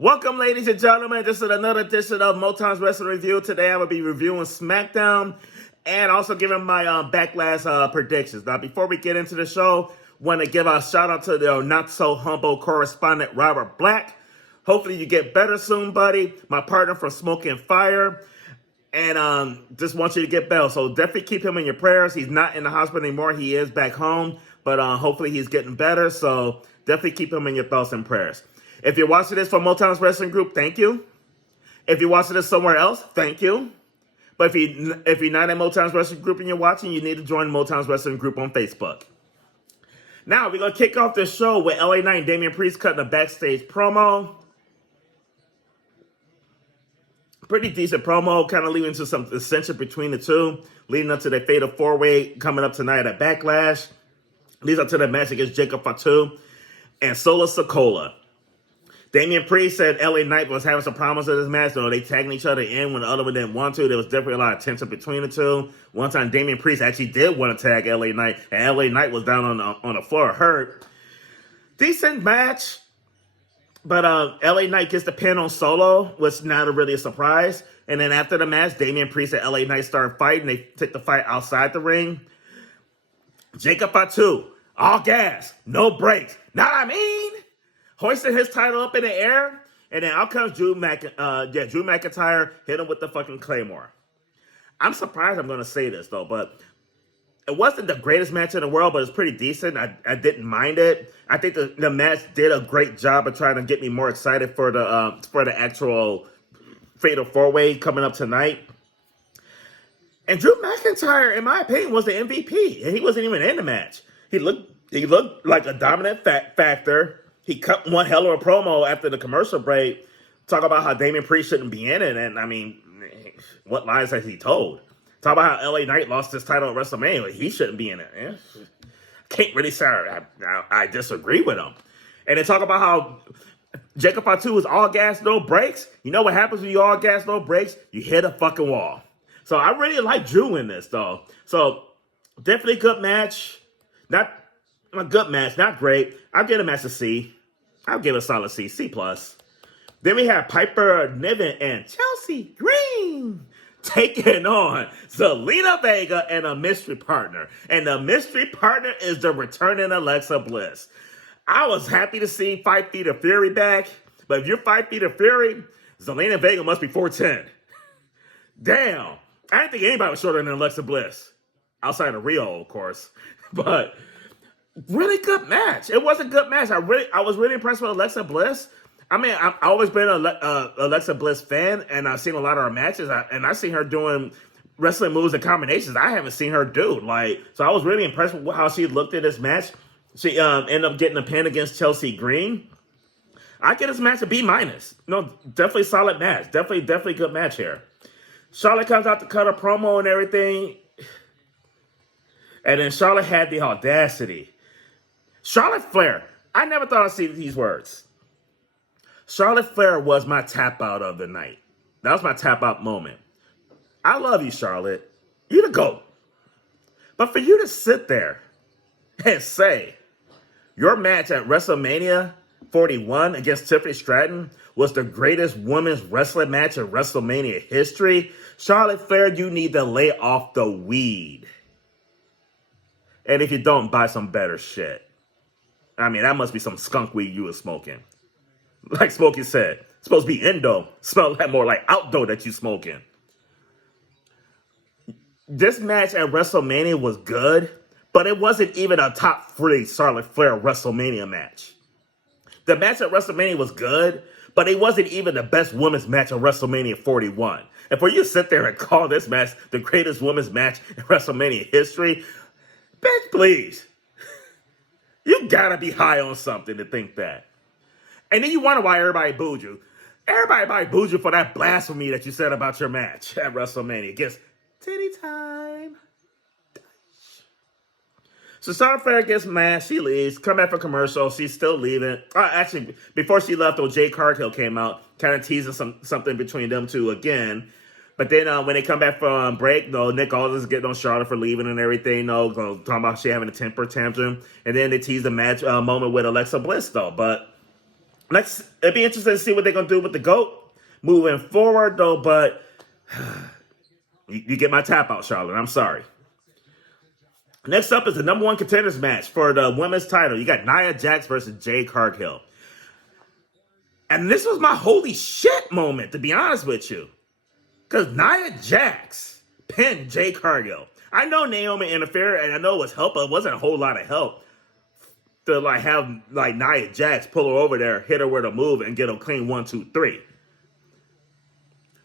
Welcome, ladies and gentlemen. This is another edition of Motown's Wrestling Review. Today, I will be reviewing SmackDown and also giving my Backlash predictions. Now, before we get into the show, want to give a shout out to the not-so-humble correspondent, Robert Black. Hopefully, you get better soon, buddy. My partner from Smoking Fire. And just want you to get better. So definitely keep him in your prayers. He's not in the hospital anymore. He is back home. But hopefully, he's getting better. So definitely keep him in your thoughts and prayers. If you're watching this from Motown's Wrestling Group, thank you. If you're watching this somewhere else, thank you. But if you're not in Motown's Wrestling Group and you're watching, you need to join Motown's Wrestling Group on Facebook. Now, we're going to kick off this show with LA Knight and Damian Priest cutting a backstage promo. Pretty decent promo, kind of leading to some dissension between the two, leading up to their fatal four-way coming up tonight at Backlash. Leads up to the match against Jacob Fatu and Solo Sikoa. Damian Priest said LA Knight was having some problems with this match. So they tagging each other in when the other one didn't want to. There was definitely a lot of tension between the two. One time, Damian Priest actually did want to tag LA Knight, and LA Knight was down on the floor hurt. Decent match, but LA Knight gets the pin on Solo, which is not really a surprise. And then after the match, Damian Priest and LA Knight started fighting. They took the fight outside the ring. Jacob Fatu, all gas, no brakes. Know what I mean? Hoisted his title up in the air, and then out comes Drew McIntyre, hit him with the fucking Claymore. I'm surprised I'm going to say this, though, but it wasn't the greatest match in the world, but it's pretty decent. I didn't mind it. I think the match did a great job of trying to get me more excited for the actual Fatal 4-Way coming up tonight. And Drew McIntyre, in my opinion, was the MVP, and he wasn't even in the match. He looked like a dominant factor. He cut one hell of a promo after the commercial break, talk about how Damian Priest shouldn't be in it. And, I mean, what lies has he told? Talk about how LA Knight lost his title at WrestleMania. He shouldn't be in it. Can't really say I disagree with him. And they talk about how Jacob Fatu is all gas, no brakes. You know what happens when you all gas, no brakes? You hit a fucking wall. So I really like Drew in this, though. So definitely good match. Not a good match, not great. I'll give a match a C. I'll give it a solid C, C+. Then we have Piper Niven and Chelsea Green taking on Zelina Vega and a mystery partner. And the mystery partner is the returning Alexa Bliss. I was happy to see 5 Feet of Fury back, but if you're 5 Feet of Fury, Zelina Vega must be 4'10". Damn. I didn't think anybody was shorter than Alexa Bliss. Outside of Rio, of course. But really good match. It was a good match. I was really impressed with Alexa Bliss. I mean, I've always been an Alexa Bliss fan, and I've seen a lot of her matches, and I've seen her doing wrestling moves and combinations I haven't seen her do. So I was really impressed with how she looked at this match. She ended up getting a pin against Chelsea Green. I give this match a B-. No, definitely solid match. Definitely good match here. Charlotte comes out to cut a promo and everything, and then Charlotte had the audacity. Charlotte Flair, I never thought I'd see these words. Charlotte Flair was my tap out of the night. That was my tap out moment. I love you, Charlotte. You the GOAT. But for you to sit there and say your match at WrestleMania 41 against Tiffany Stratton was the greatest women's wrestling match in WrestleMania history, Charlotte Flair, you need to lay off the weed. And if you don't, buy some better shit. I mean, that must be some skunk weed you were smoking. Like Smokey said, it's supposed to be indo. Smell that more like outdoor that you smoking. This match at WrestleMania was good, but it wasn't even a top 3 Charlotte Flair WrestleMania match. The match at WrestleMania was good, but it wasn't even the best women's match of WrestleMania 41. And for you to sit there and call this match the greatest women's match in WrestleMania history, bitch, please. You gotta be high on something to think that. And then you wonder why everybody booed you. Everybody booed you for that blasphemy that you said about your match at WrestleMania against Titty Time. So Charlotte Flair gets mad. She leaves. Come back for commercial. She's still leaving. Actually, before she left, Jay Cargill came out, kind of teasing something between them two again. But then when they come back from break, Nick Aldis is getting on Charlotte for leaving and everything. Talking about she having a temper tantrum. And then they tease the match moment with Alexa Bliss, though. But Next, it'd be interesting to see what they're going to do with the GOAT moving forward, though, but you get my tap out, Charlotte. I'm sorry. Next up is the number one contenders match for the women's title. You got Nia Jax versus Jade Cargill. And this was my holy shit moment, to be honest with you. Because Nia Jax pinned Jade Cargill. I know Naomi interfered, and I know it was help, but it wasn't a whole lot of help to have Nia Jax pull her over there, hit her with a move, and get a clean 1, 2, 3.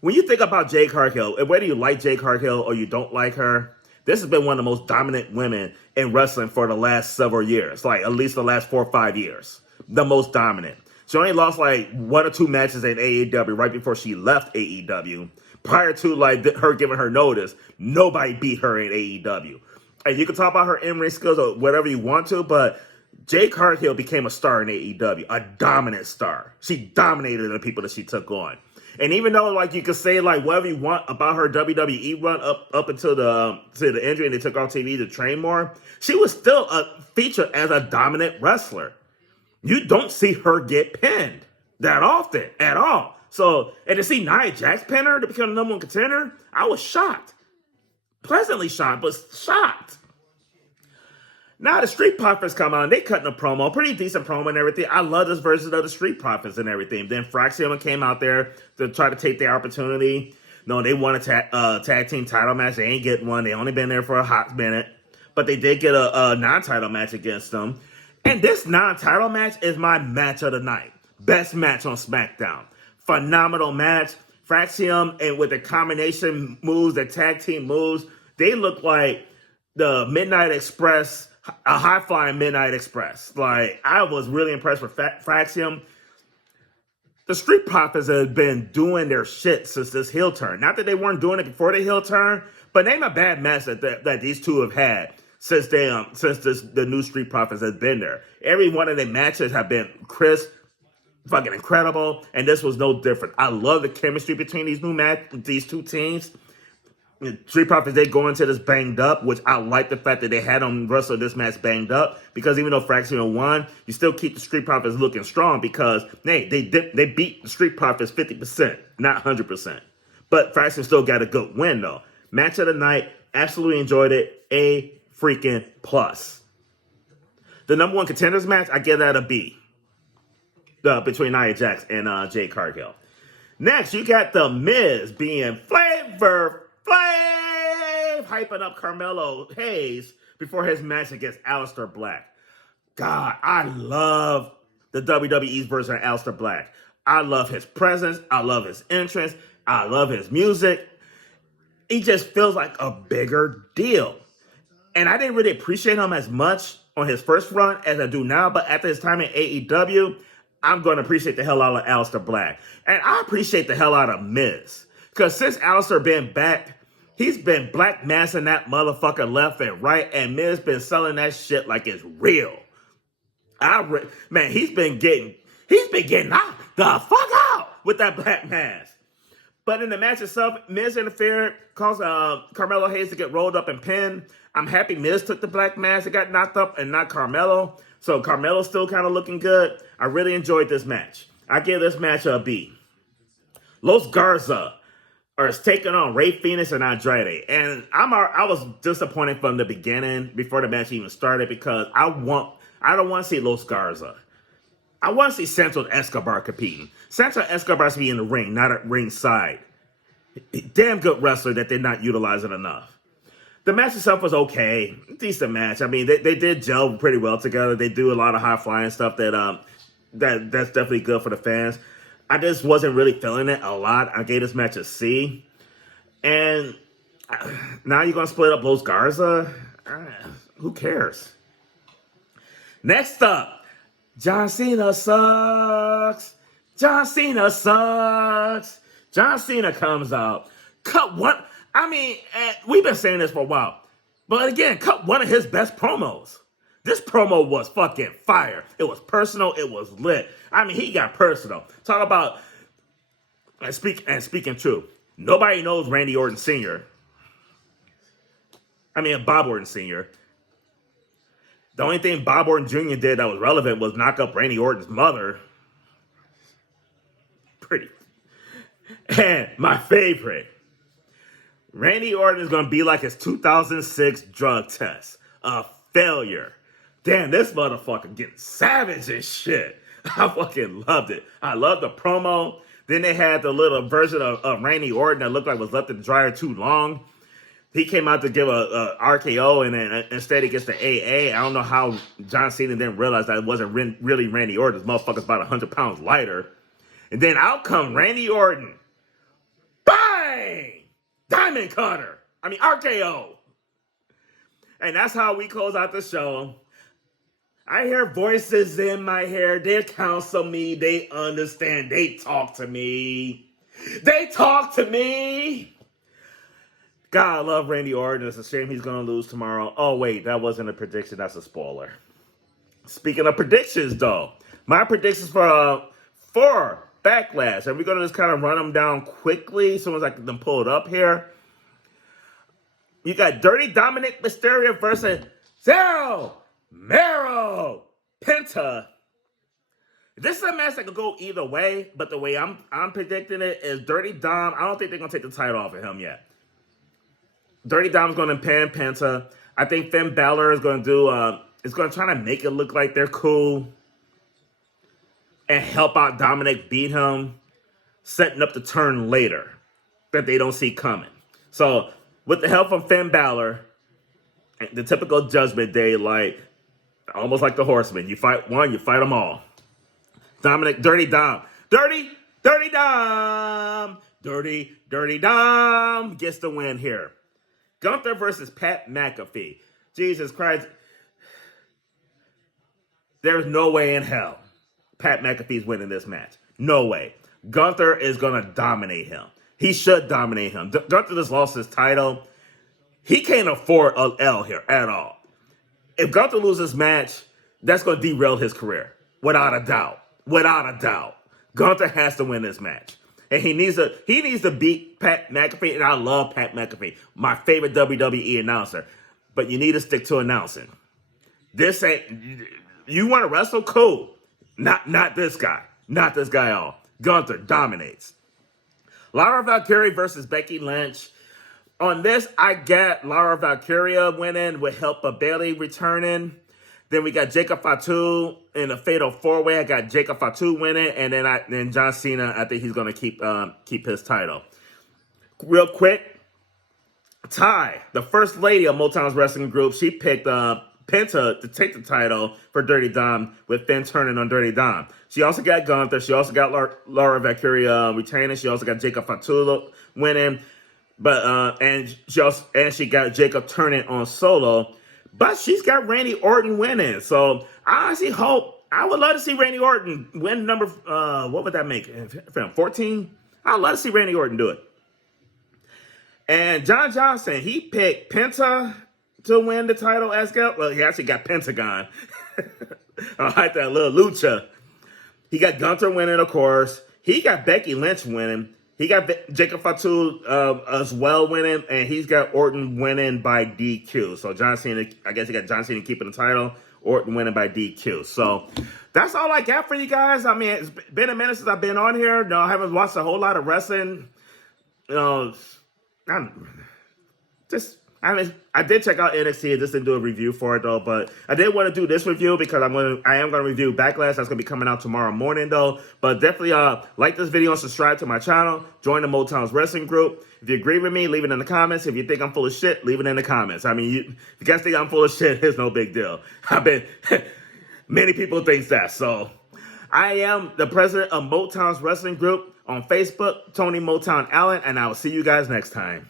When you think about Jade Cargill, and whether you like Jade Cargill or you don't like her, this has been one of the most dominant women in wrestling for the last several years, at least the last 4 or 5 years. The most dominant. She only lost 1 or 2 matches in AEW right before she left AEW. Prior to her giving her notice, nobody beat her in AEW. And you can talk about her in-ring skills or whatever you want to, but Jade Cargill became a star in AEW, a dominant star. She dominated the people that she took on. And even though, you could say, whatever you want about her WWE run up until the injury and they took off TV to train more, she was still featured as a dominant wrestler. You don't see her get pinned that often at all. So, and to see Nia Jax pin her to become the number one contender, I was shocked. Pleasantly shocked, but shocked. Now the Street Profits come on. They cutting a promo, pretty decent promo and everything. I love this version of the Street Profits and everything. Then Fraxium came out there to try to take their opportunity. No, they won a tag team title match. They ain't getting one. They only been there for a hot minute. But they did get a non-title match against them. And this non-title match is my match of the night. Best match on SmackDown. Phenomenal match. Fraxium, and with the combination moves, the tag team moves, they look like the Midnight Express, a high-flying Midnight Express. I was really impressed with Fraxium. The Street Profits have been doing their shit since this heel turn. Not that they weren't doing it before the heel turn, but name a bad match that these two have had since the new Street Profits has been there. Every one of their matches have been crisp, fucking incredible, and this was no different. I love the chemistry between these two teams. Street Profits, they go into this banged up, which I like the fact that they had them wrestle this match banged up, because even though Fraxium won, you still keep the Street Profits looking strong because they beat the Street Profits 50%, not 100%. But Fraxium still got a good win though. Match of the night, absolutely enjoyed it. A freaking plus. The number one contenders match, I give that a B. Between Nia Jax and Jade Cargill. Next, you got The Miz being Flavor Flav, hyping up Carmelo Hayes before his match against Aleister Black. God, I love the WWE's version of Aleister Black. I love his presence. I love his entrance. I love his music. He just feels like a bigger deal. And I didn't really appreciate him as much on his first run as I do now, but after his time in AEW, I'm going to appreciate the hell out of Aleister Black. And I appreciate the hell out of Miz. Because since Aleister been back, he's been black massing that motherfucker left and right, and Miz been selling that shit like it's real. Man, he's been getting knocked the fuck out with that black mass. But in the match itself, Miz interfered, caused Carmelo Hayes to get rolled up and pinned. I'm happy Miz took the black mass and got knocked up and not Carmelo. So Carmelo's still kind of looking good. I really enjoyed this match. I give this match a B. Los Garza is taking on Rey Fenix and Andrade. And I was disappointed from the beginning, before the match even started, because I don't want to see Los Garza. I want to see Santos Escobar competing. Santos Escobar should be in the ring, not at ringside. Damn good wrestler that they're not utilizing enough. The match itself was okay. Decent match. I mean, they did gel pretty well together. They do a lot of high-flying stuff that's definitely good for the fans. I just wasn't really feeling it a lot. I gave this match a C. And now you're going to split up Los Garza? Who cares? Next up, John Cena sucks. John Cena sucks. John Cena comes out. Cut one. I mean, we've been saying this for a while. But again, cut one of his best promos. This promo was fucking fire. It was personal. It was lit. I mean, he got personal. Talk about, speaking true, nobody knows Randy Orton Sr. I mean, Bob Orton Sr. The only thing Bob Orton Jr. did that was relevant was knock up Randy Orton's mother. Pretty. And my favorite, Randy Orton is going to be like his 2006 drug test. A failure. Damn, this motherfucker getting savage and shit. I fucking loved it. I loved the promo. Then they had the little version of Randy Orton that looked like was left in the dryer too long. He came out to give a RKO, and then instead he gets the AA. I don't know how John Cena didn't realize that it wasn't really Randy Orton. This motherfucker's about 100 pounds lighter. And then out come Randy Orton. Bang! Diamond Cutter. RKO. And that's how we close out the show. I hear voices in my head. They counsel me. They understand. They talk to me. They talk to me. God, I love Randy Orton. It's a shame he's going to lose tomorrow. Oh, wait, that wasn't a prediction. That's a spoiler. Speaking of predictions, though, my predictions for Backlash, and we're going to just kind of run them down quickly as soon as I can pull it up here. You got Dirty Dominic Mysterio versus Cero Mero Penta. This is a match that could go either way, but the way I'm predicting it is Dirty Dom. I don't think they're going to take the title off of him yet. Dirty Dom's going to pin Penta. I think Finn Balor is going to try to make it look like they're cool and help out Dominic beat him, setting up the turn later that they don't see coming. So, with the help from Finn Balor, the typical Judgment Day, almost like the Horsemen. You fight one, you fight them all. Dirty Dom gets the win here. Gunther versus Pat McAfee. Jesus Christ. There's no way in hell Pat McAfee's winning this match. No way. Gunther is going to dominate him. He should dominate him. Gunther just lost his title. He can't afford an L here at all. If Gunther loses this match, that's going to derail his career. Without a doubt. Gunther has to win this match. And he needs to beat Pat McAfee, and I love Pat McAfee, my favorite WWE announcer. But you need to stick to announcing. This ain't, you want to wrestle? Cool. Not this guy. Not this guy at all. Gunther dominates. Laura Valkyria versus Becky Lynch. On this, I get Laura Valkyria winning with help of Bayley returning. Then we got Jacob Fatu in a fatal four-way. I got Jacob Fatu winning, and then John Cena. I think he's going to keep his title. Real quick, Ty, the first lady of Motown's wrestling group, she picked Penta to take the title for Dirty Dom with Finn turning on Dirty Dom. She also got Gunther. She also got Laura Valkyria retaining. She also got Jacob Fatu winning, and she got Jacob turning on Solo. But she's got Randy Orton winning. So I honestly hope, I would love to see Randy Orton win number, what would that make? 14? I'd love to see Randy Orton do it. And John Johnson, he picked Penta to win the title as well. Well, he actually got Pentagon. I like that little lucha. He got Gunther winning, of course. He got Becky Lynch winning. He got Jacob Fatu as well winning, and he's got Orton winning by DQ. So John Cena, I guess he got John Cena keeping the title, Orton winning by DQ. So that's all I got for you guys. It's been a minute since I've been on here. I haven't watched a whole lot of wrestling. I did check out NXT. I just didn't do a review for it though, but I did want to do this review because I am going to review Backlash. That's going to be coming out tomorrow morning though. But definitely like this video and subscribe to my channel. Join the Motown's wrestling group. If you agree with me, leave it in the comments. If you think I'm full of shit, leave it in the comments. If you guys think I'm full of shit, it's no big deal. Many people think that. So I am the president of Motown's wrestling group on Facebook, Tony Motown Allen, and I will see you guys next time.